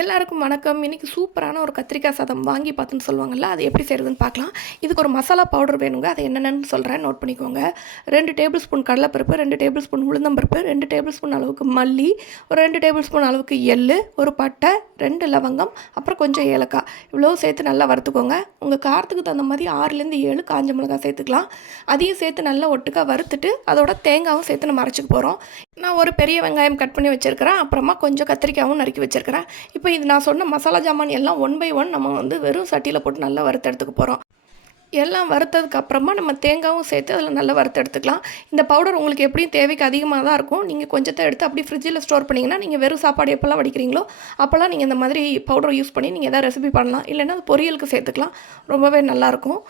எல்லாருக்கும் வணக்கம். இன்றைக்கி சூப்பரான ஒரு கத்திரிக்காய் சாதம் வாங்கி பார்த்துன்னு சொல்லுவாங்கள்ல அது எப்படி செய்கிறதுன்னு பார்க்கலாம் இதுக்கு ஒரு மசாலா பவுடர் வேணுங்க. அது என்னென்னு சொல்கிறேன் நோட் பண்ணிக்கோங்க. ரெண்டு டேபிள் ஸ்பூன் கடலைப்பருப்பு ரெண்டு டேபிள் ஸ்பூன் உளுந்தம்பருப்பு ரெண்டு டேபிள் ஸ்பூன் அளவுக்கு மல்லி ஒரு ரெண்டு டேபிள் ஸ்பூன் அளவுக்கு எள் ஒரு பட்டை ரெண்டு லவங்கம் அப்புறம் கொஞ்சம் ஏலக்காய். இவ்வளோ சேர்த்து நல்லா வறுத்துக்கோங்க. உங்கள் காரத்துக்கு தகுந்த மாதிரி ஆறுலேருந்து ஏழு காஞ்ச மிளகாய் சேர்த்துக்கலாம். அதையும் சேர்த்து நல்லா ஒட்டுக்காக வறுத்துட்டு அதோட தேங்காவும் சேர்த்து நம்ம அரைச்சிக்க போகிறோம் நான் ஒரு பெரிய வெங்காயம் கட் பண்ணி வச்சுருக்கிறேன். அப்புறமா கொஞ்சம் கத்திரிக்காயும் நறுக்கி வச்சுருக்கிறேன். இப்போ இது நான் சொன்ன மசாலா ஜாமான் எல்லாம் ஒன் பை ஒன் நம்ம வந்து வெறும் சட்டியில் போட்டு நல்லா வறுத்து எடுத்துக்க போகிறோம் எல்லாம் வறுத்ததுக்கு அப்புறமா நம்ம தேங்காயும் சேர்த்து அதில் நல்லா வறுத்து எடுத்துக்கலாம். இந்த பவுடர் உங்களுக்கு எப்படியும் தேவைக்கு அதிகமாக தான் இருக்கும். நீங்கள் கொஞ்சத்தை எடுத்து அப்படியே ஃப்ரிட்ஜில் ஸ்டோர் பண்ணிங்கன்னா நீங்கள் வெறும் சாப்பாடு எப்போல்லாம் வடிக்கிறீங்களோ அப்போல்லாம் நீங்கள் இந்த மாதிரி பவுடர் யூஸ் பண்ணி நீங்கள் எதாவது ரெசிபி பண்ணலாம். இல்லைன்னா அது பொரியலுக்கு சேர்த்துக்கலாம். ரொம்பவே நல்லாயிருக்கும்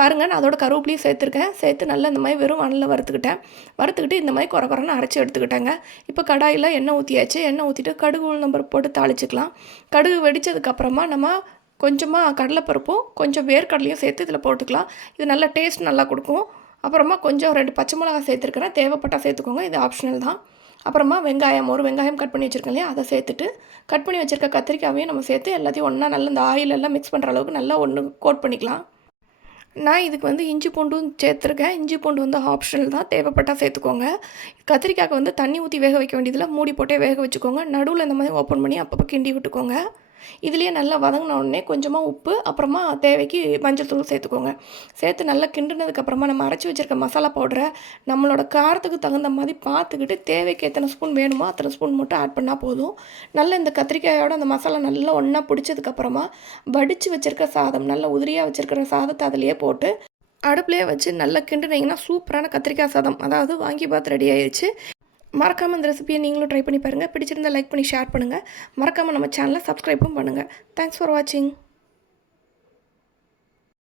பாருங்கள் நான் அதோட கருவேப்பிலையும் சேர்த்துருக்கேன். சேர்த்து நல்லா இந்த மாதிரி வெறும் வானலில் வறுத்துக்கிட்டேன். வறுத்துக்கிட்டு இந்த மாதிரி குறை குறைன்னு அரைச்சி எடுத்துக்கிட்டேங்க. இப்போ கடாயில் எண்ணெய் ஊற்றியாச்சு எண்ணெய் ஊற்றிட்டு கடுகு நம்பர் போட்டு தாளிச்சிக்கலாம். கடுகு வெடித்ததுக்கப்புறமா நம்ம கொஞ்சமாக கடலைப்பருப்பும் கொஞ்சம் வேர்க்கடலையும் சேர்த்து இதில் போட்டுக்கலாம். இது நல்ல டேஸ்ட் நல்லா கொடுக்கும். அப்புறமா கொஞ்சம் ரெண்டு பச்சை மிளகாய் சேர்த்துருக்கிறேன் தேவைப்பட்டால் சேர்த்துக்கோங்க. இது ஆப்ஷனல் தான். அப்புறமா வெங்காயம் ஒரு வெங்காயம் கட் பண்ணி வச்சுருக்கேன் இல்லையா? அதை சேர்த்துட்டு கட் பண்ணி வச்சுருக்க கத்திரிக்காயையும் நம்ம சேர்த்து எல்லாத்தையும் ஒன்றா நல்லா இந்த ஆயில் எல்லாம் மிக்ஸ் பண்ணுற அளவுக்கு நல்லா ஒன்று கோட் பண்ணிக்கலாம். நான் இதுக்கு வந்து இஞ்சி பூண்டும் சேர்த்துருக்கேன். இஞ்சி பூண்டு வந்து ஆப்ஷனல் தான். தேவைப்பட்டால் சேர்த்துக்கோங்க. கத்திரிக்காய்க்கு வந்து தண்ணி ஊற்றி வேக வைக்க வேண்டியதில் மூடி போட்டே வேக வச்சுக்கோங்க. நடுவில் இந்த மாதிரி ஓப்பன் பண்ணி அப்பப்போ கிண்டி விட்டுக்கோங்க. இதுலேயே நல்லா வதங்கின உடனே கொஞ்சமாக உப்பு அப்புறமா தேவைக்கு மஞ்சள் தூள் சேர்த்துக்கோங்க. சேர்த்து நல்லா கிண்டுனதுக்கப்புறமா நம்ம அரைச்சி வச்சுருக்க மசாலா பவுடரை நம்மளோட காரத்துக்கு தகுந்த மாதிரி பார்த்துக்கிட்டு தேவைக்கு எத்தனை ஸ்பூன் வேணுமோ அத்தனை ஸ்பூன் மட்டும் ஆட் பண்ணால் போதும். நல்லா இந்த கத்திரிக்காயோட அந்த மசாலா நல்லா ஒன்றா பிடிச்சதுக்கப்புறமா வடித்து வச்சுருக்க சாதம் நல்லா உதிரியாக வச்சுருக்கிற சாதத்தை அதிலேயே போட்டு அடுப்புலேயே வச்சு நல்லா கிண்டுனீங்கன்னா சூப்பரான கத்திரிக்காய் சாதம் அதாவது வாங்கி பார்த்து ரெடி ஆயிடுச்சு மறக்காமல் இந்த ரெசிபியை நீங்களும் ட்ரை பண்ணி பாருங்கள் பிடிச்சிருந்தால் லைக் பண்ணி ஷேர் பண்ணுங்கள் மறக்காமல் நம்ம சேனலை சப்ஸ்கிரைப்பும் பண்ணுங்கள் தேங்க்ஸ் ஃபார் வாட்சிங்